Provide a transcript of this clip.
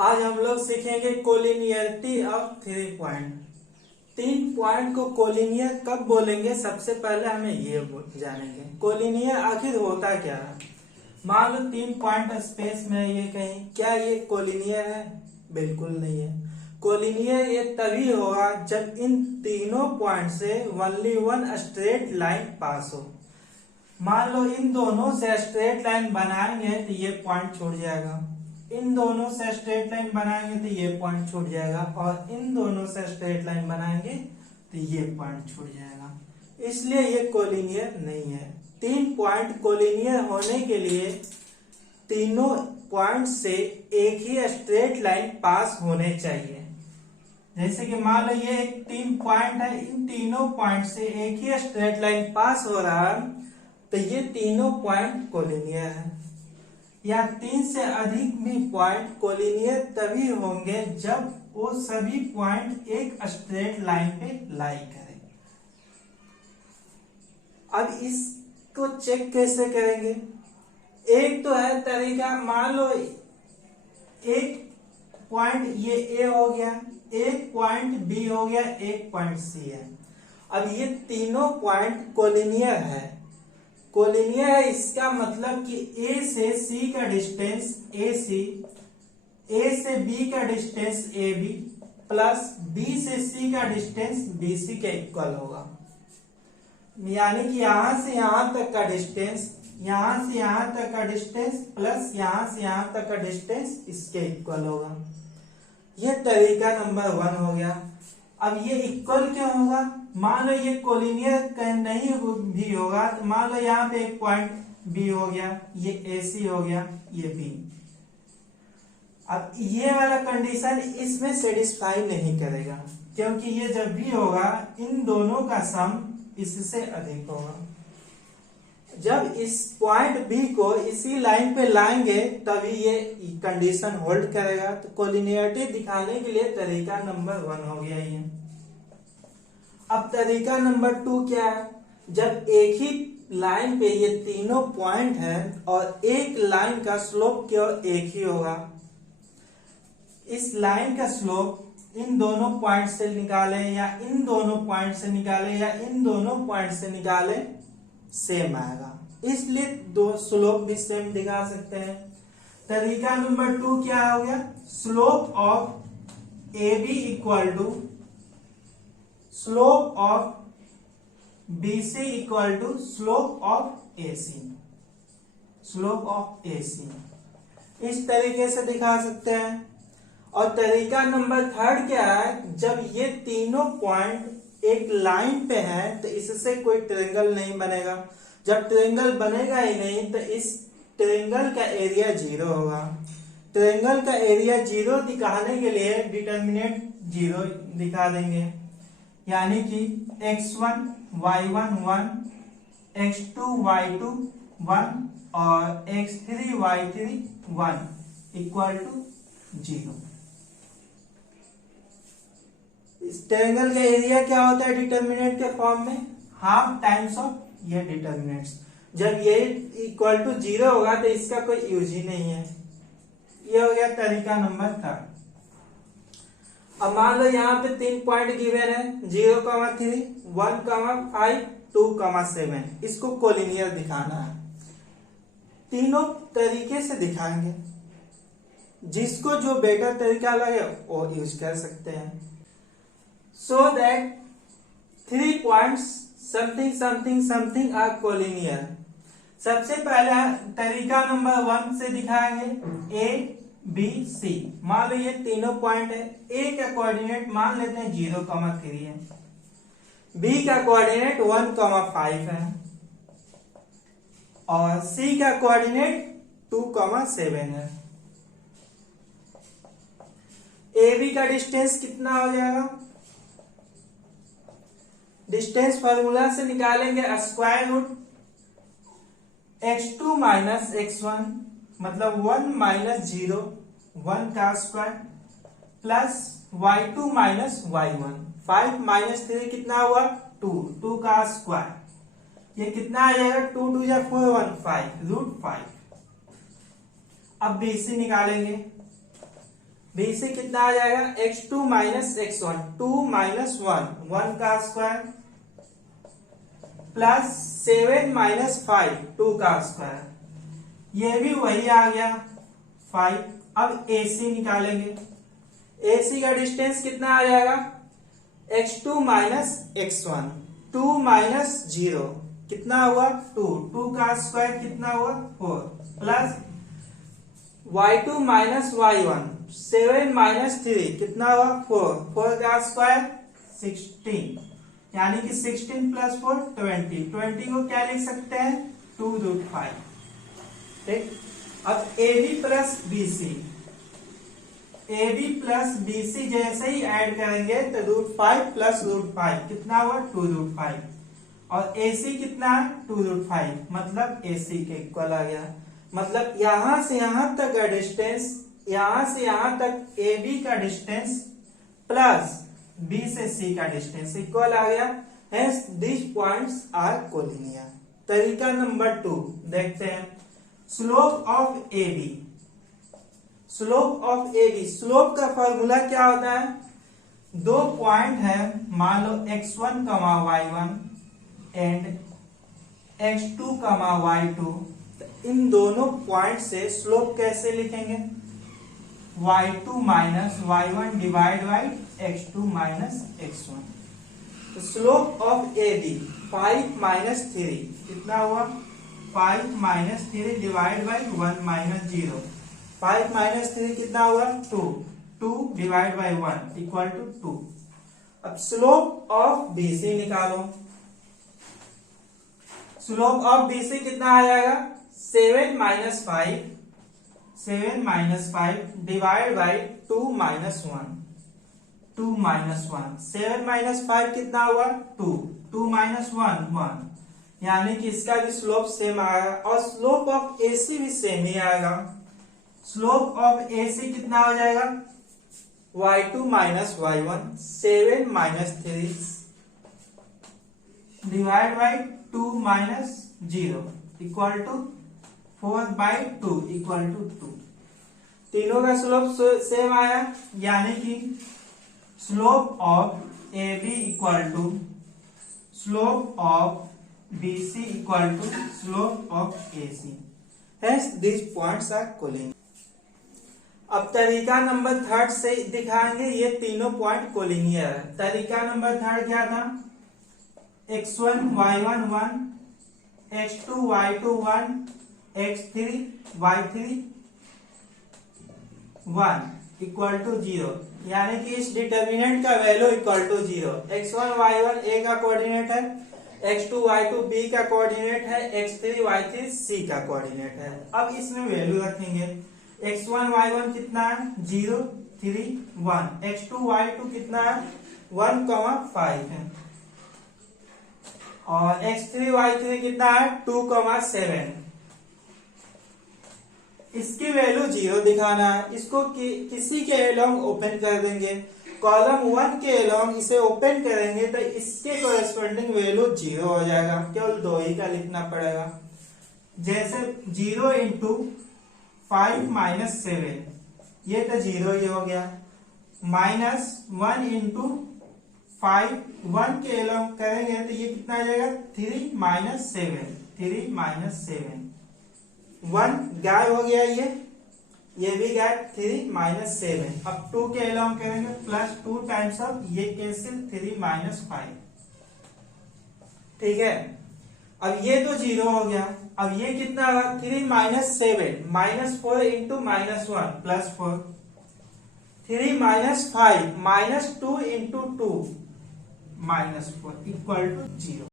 आज हम लोग सीखेंगे कोलिनियरिटी ऑफ 3 पॉइंट। 3 पॉइंट को कोलिनियर कब बोलेंगे, सबसे पहले हमें ये जानेंगे कोलिनियर आखिर होता क्या है। मान लो 3 पॉइंट स्पेस में ये कहीं, क्या ये कोलिनियर है? बिल्कुल नहीं है। कोलिनियर ये तभी होगा जब इन तीनों पॉइंट से ओनली वन स्ट्रेट लाइन पास हो। मान लो इन दोनों से स्ट्रेट लाइन बनाएंगे तो ये पॉइंट छूट जाएगा, इन दोनों से स्ट्रेट लाइन बनाएंगे तो ये पॉइंट छूट जाएगा, और इन दोनों से स्ट्रेट लाइन बनाएंगे तो ये पॉइंट छूट जाएगा। इसलिए ये कोलिनियर नहीं है। 3 पॉइंट कोलिनियर होने के लिए तीनों पॉइंट से एक ही स्ट्रेट लाइन पास होने चाहिए। जैसे कि मान लो ये 3 पॉइंट है, इन तीनों पॉइंट से एक ही स्ट्रेट लाइन पास हो रहा है तो ये तीनों पॉइंट कोलिनियर है। या 3 से अधिक भी पॉइंट कोलिनियर तभी होंगे जब वो सभी पॉइंट एक स्ट्रेट लाइन पे लाई करें। अब इसको चेक कैसे करेंगे? एक तो है तरीका, मान लो एक पॉइंट ये ए हो गया, एक पॉइंट बी हो गया, एक पॉइंट सी है। अब ये तीनों पॉइंट कोलिनियर है। कोलिनियर है इसका मतलब कि ए से सी का डिस्टेंस ए सी, ए से बी का distance A B plus B से सी का डिस्टेंस बी सी के इक्वल होगा। यानी कि यहां से यहां तक का डिस्टेंस, यहां से यहां तक का डिस्टेंस प्लस यहां से यहां तक का डिस्टेंस इसके इक्वल होगा। यह तरीका नंबर 1 हो गया। अब ये इक्वल क्यों होगा? मान लो ये कोलिनियर नहीं भी होगा तो मान लो यहाँ पे एक पॉइंट बी हो गया, ये ए सी हो गया, ये बी। अब ये वाला कंडीशन इसमें सेटिस्फाई नहीं करेगा, क्योंकि ये जब भी होगा इन दोनों का सम इससे अधिक होगा। जब इस पॉइंट बी को इसी लाइन पे लाएंगे तभी ये कंडीशन होल्ड करेगा। तो कोलिनियरिटी दिखाने के लिए तरीका नंबर 1 हो गया ये। अब तरीका नंबर 2 क्या है? जब एक ही लाइन पे ये तीनों पॉइंट है और एक लाइन का स्लोप केवल एक ही होगा, इस लाइन का स्लोप इन दोनों पॉइंट से निकाले या इन दोनों पॉइंट से निकाले या इन दोनों पॉइंट से निकाले, सेम आएगा। इसलिए दो स्लोप भी सेम दिखा सकते हैं। तरीका नंबर 2 क्या हो गया? Slope of A B equal to slope of B C equal to slope of A C, slope of A C. इस तरीके से दिखा सकते हैं। और तरीका नंबर 3 क्या है? जब ये तीनों पॉइंट एक लाइन पे है तो इससे कोई ट्रायंगल नहीं बनेगा। जब ट्रायंगल बनेगा ही नहीं तो इस ट्रायंगल का एरिया 0 होगा। ट्रायंगल का एरिया 0 दिखाने के लिए डिटर्मिनेंट 0 दिखा देंगे, यानी कि x1 y1 1, x2 y2 1 और x3 y3 1 इक्वल टू 0। इस ट्रायंगल का एरिया क्या होता है डिटर्मिनेंट के फॉर्म में? हाफ टाइम्स ऑफ ये डिटर्मिनेंट्स। जब ये इक्वल टू 0 होगा तो इसका कोई यूज ही नहीं है। ये हो गया तरीका नंबर 3। अब मान लो यहाँ पे 3 पॉइंट गिवन है, 0,3, 1,5, 2,7। इसको कोलिनियर दिखाना है। तीनों तरीके से दिखाएंगे, जिसको जो बेटर तरीका लगे वो यूज कर सकते हैं। So that 3 points something something something are collinear. सबसे पहला तरीका नंबर 1 से दिखाएंगे ए बी सी। मान लो ये तीनों पॉइंट है। ए का कोऑर्डिनेट मान लेते हैं 0,3 है, बी का कोऑर्डिनेट 1,5 है और सी का कोऑर्डिनेट 2,7 है। ए बी का डिस्टेंस कितना हो जाएगा? डिस्टेंस फॉर्मूला से निकालेंगे square root x2 minus x1 मतलब 1 माइनस 0 1 का square plus y2 minus y1 5 minus 3 कितना हुआ? 2, 2 का स्क्वायर। ये कितना आ जाएगा? 2 2 या 4 1 5 रूट 5। अब BC निकालेंगे। BC कितना आ जाएगा, x2 माइनस x1, 2 माइनस 1, 1 का स्क्वायर प्लस 7 माइनस 5, 2 का स्क्वायर, ये भी वही आ गया 5। अब AC निकालेंगे, AC का डिस्टेंस कितना आ जाएगा, x2 माइनस x1, 2 माइनस 0 कितना हुआ 2, 2 का स्क्वायर कितना हुआ 4 plus y2 minus y1, 7 minus 3 कितना हुआ 4, 4 का स्क्वायर 16, यानी कि 16 प्लस 4 20, 20 को क्या लिख सकते हैं 2√5। ठीक, अब AB plus BC, AB plus BC जैसे ही ऐड करेंगे तो √5 प्लस √5 कितना हुआ 2√5, और AC कितना है 2√5, मतलब AC के इक्वल आ गया। मतलब यहां से यहां तक का डिस्टेंस, यहां से यहां तक AB का डिस्टेंस प्लस B से C का डिस्टेंस इक्वल आ गया। Hence this points are collinear. तरीका नंबर 2 देखते हैं, slope of AB। Slope of AB, slope का फॉर्मूला क्या होता है, दो पॉइंट है, मान लो x1 y1 and x2 y2, इन दोनों पॉइंट से स्लोप कैसे लिखेंगे, y2 minus y1 divide by x2 minus x1। तो स्लोप ऑफ AB 5 माइनस 3 कितना हुआ 5 minus 3 divide by 1 minus 0, 5 minus 3 कितना हुआ 2, 2 डिवाइड बाई 1 इक्वल टू 2। अब स्लोप ऑफ BC निकालो, स्लोप ऑफ BC कितना आ जाएगा 7 minus 5, 7 minus 5 divide by 2 minus 1, 2 minus 1, 7 minus 5 कितना हुआ 2, 2 माइनस 1 1, यानी कि इसका भी स्लोप सेम आएगा, और स्लोप ऑफ AC भी सेम ही आएगा। स्लोप ऑफ AC कितना हो जाएगा y2 minus y1, 7 minus 3 divide by 2 minus 0 equal to 4 by 2 equal to 2। तीनों का स्लोप सेम आया, यानी कि slope of AB equal to slope of BC equal to slope of AC। Hence these points are collinear। अब तरीका number 3 से दिखाएंगे ये तीनों पॉइंट कोलिनियर है। तरीका नंबर 3 क्या था, x1 y1 1, x2 y2 1, x3 y3 1 equal to 0, यानी कि इस डिटर्मिनेंट का value equal to 0। x1 y1 A का कोऑर्डिनेट है, x2 y2 B का कोऑर्डिनेट है, x3 y3 C का कोऑर्डिनेट है। अब इसमें वैल्यू रखेंगे, x1 y1 कितना है 0 3 1, x2 y2 कितना है 1 5 है, और x3 y3 कितना है 2 7। इसकी वैल्यू 0 दिखाना है, इसको किसी के एलोंग ओपन कर देंगे, कॉलम 1 के एलोंग इसे ओपन करेंगे तो इसके कोरेस्पोंडिंग वैल्यू 0 हो जाएगा, केवल 2 ही का लिखना पड़ेगा। जैसे 0 इंटू 5 माइनस 7, ये तो 0 ही हो गया, माइनस 1 इंटू 5 1 के एलोंग करेंगे तो ये कितना आ जाएगा 3 माइनस 7, 3 माइनस 7, 1 गायब हो गया, ये भी गायब, 3 माइनस 7। अब 2 के एलोंग करेंगे प्लस 2 टाइम्स ऑफ ये कैंसिल 3 माइनस 5। ठीक है, अब ये तो 0 हो गया, अब ये कितना हुआ 3 minus 7, minus 4 into minus 1 plus 4, 3 minus 5 minus 2 into 2 minus 4 equal to 0।